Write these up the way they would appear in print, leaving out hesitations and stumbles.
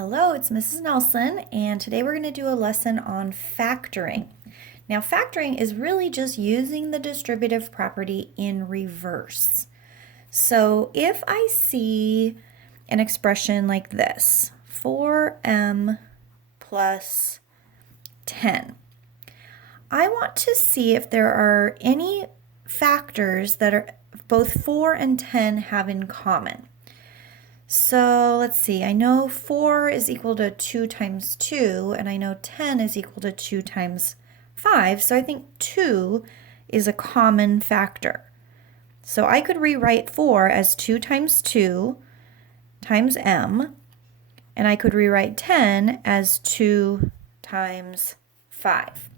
Hello, it's Mrs. Nelson, and today we're going to do a lesson on factoring. Now, factoring is really just using the distributive property in reverse. So if I see an expression like this, 4m plus 10, I want to see if there are any factors that are both 4 and 10 have in common. So let's see, I know 4 is equal to 2 times 2, and I know 10 is equal to 2 times 5, so I think 2 is a common factor. So I could rewrite 4 as 2 times 2 times m, and I could rewrite 10 as 2 times 5.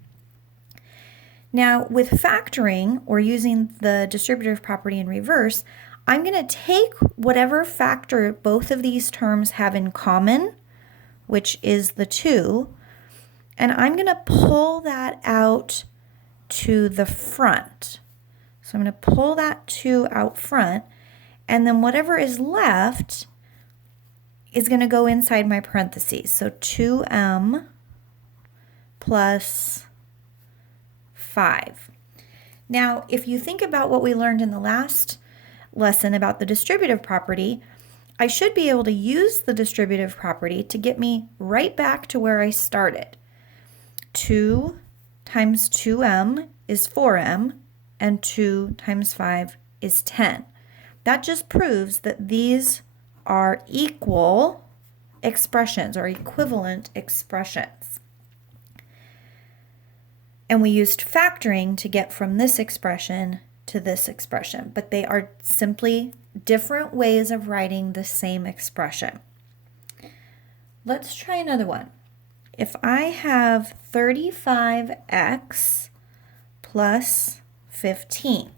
Now, with factoring, or using the distributive property in reverse, I'm going to take whatever factor both of these terms have in common, which is the 2, and I'm going to pull that out to the front. So I'm going to pull that 2 out front, and then whatever is left is going to go inside my parentheses. So 2m plus 5. Now, if you think about what we learned in the last lesson about the distributive property, I should be able to use the distributive property to get me right back to where I started. 2 times 2m is 4m, and 2 times 5 is 10. That just proves that these are equal expressions or equivalent expressions. And we used factoring to get from this expression to this expression, but they are simply different ways of writing the same expression. Let's try another one. If I have 35x plus 15,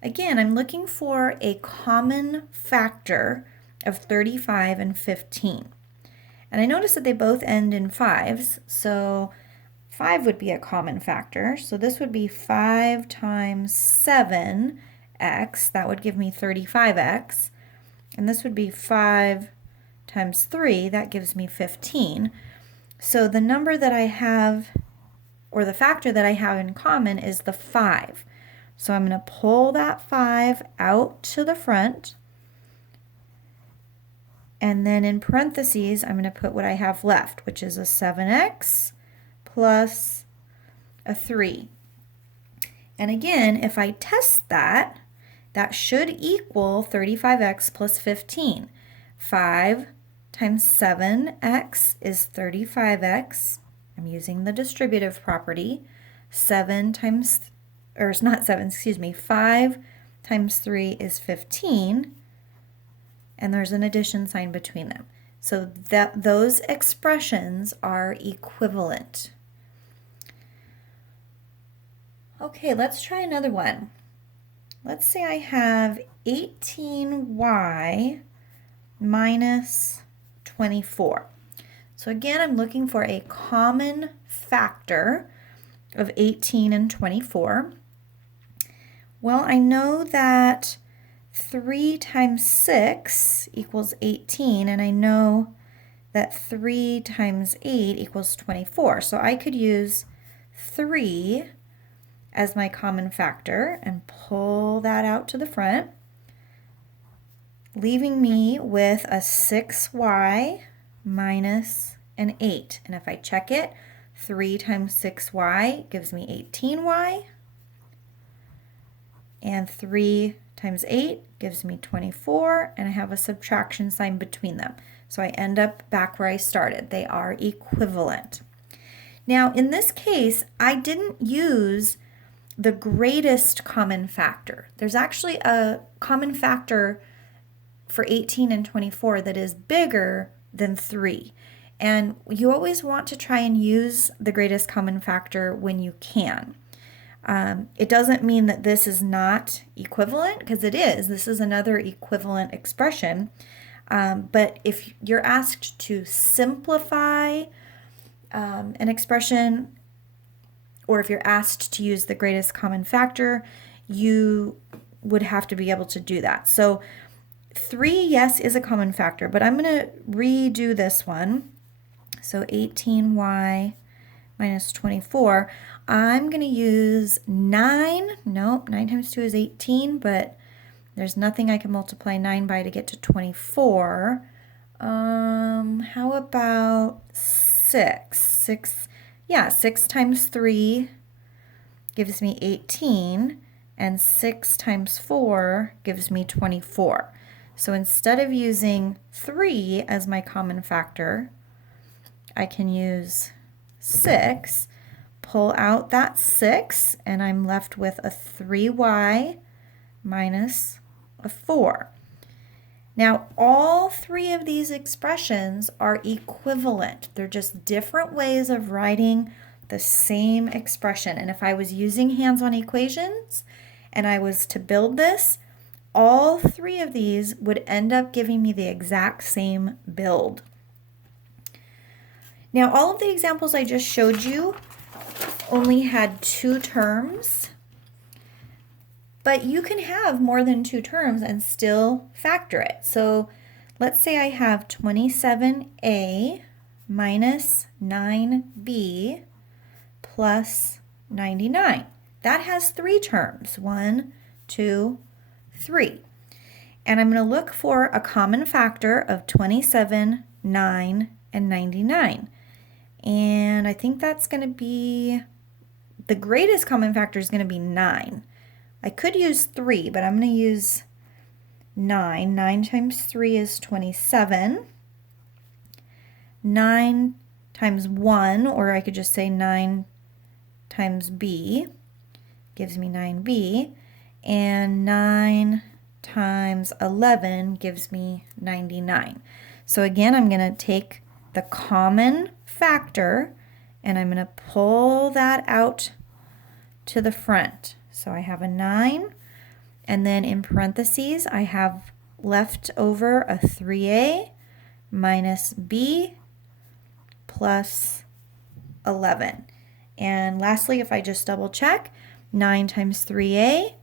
again, I'm looking for a common factor of 35 and 15. And I notice that they both end in 5s, so 5 would be a common factor. So this would be 5 times 7x. That would give me 35x. And this would be 5 times 3. That gives me 15. So the number that I have, or the factor that I have in common, is the 5. So I'm going to pull that 5 out to the front. And then in parentheses, I'm going to put what I have left, which is a 7x plus a 3. And again, if I test that, that should equal 35x plus 15. 5 times 7x is 35x. I'm using the distributive property. 5 times 3 is 15. And there's an addition sign between them. So those expressions are equivalent. Okay, let's try another one. Let's say I have 18y minus 24. So again, I'm looking for a common factor of 18 and 24. Well, I know that 3 times 6 equals 18, and I know that 3 times 8 equals 24. So I could use 3 as my common factor and pull that out to the front, leaving me with a 6y minus an 8. And if I check it, 3 times 6y gives me 18y, and 3 times 8 gives me 24, and I have a subtraction sign between them. So I end up back where I started. They are equivalent. Now, in this case, I didn't use the greatest common factor. There's actually a common factor for 18 and 24 that is bigger than 3. And you always want to try and use the greatest common factor when you can. It doesn't mean that this is not equivalent, because it is. This is another equivalent expression. But if you're asked to simplify an expression, or if you're asked to use the greatest common factor, you would have to be able to do that. So 3, yes, is a common factor, but I'm going to redo this one. So 18y minus 24. I'm going to use 9. Nope, 9 times 2 is 18, but there's nothing I can multiply 9 by to get to 24. How about 6? 6 times 3 gives me 18, and 6 times 4 gives me 24. So instead of using 3 as my common factor, I can use 6, pull out that 6, and I'm left with a 3y minus a 4. Now, all three of these expressions are equivalent. They're just different ways of writing the same expression. And if I was using hands-on equations and I was to build this, all three of these would end up giving me the exact same build. Now, all of the examples I just showed you only had 2 terms, but you can have more than 2 terms and still factor it. So let's say I have 27a minus 9b plus 99. That has 3 terms, 1, 2, 3. And I'm going to look for a common factor of 27, 9, and 99. And I think that's going to be, the greatest common factor is going to be 9. I could use 3, but I'm going to use 9. 9 times 3 is 27. 9 times 1, or I could just say 9 times b, gives me 9b. And 9 times 11 gives me 99. So again, I'm going to take the common factor and I'm going to pull that out to the front. So I have a 9, and then in parentheses I have left over a 3a minus b plus 11. And lastly, if I just double check, 9 times 3a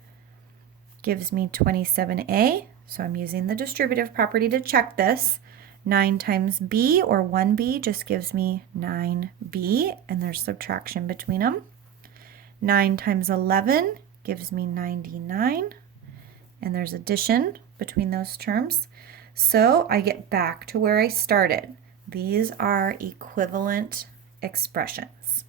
gives me 27a. So I'm using the distributive property to check this. 9 times b, or 1b, just gives me 9b, and there's subtraction between them. 9 times 11 gives me 99, and there's addition between those terms. So I get back to where I started. These are equivalent expressions.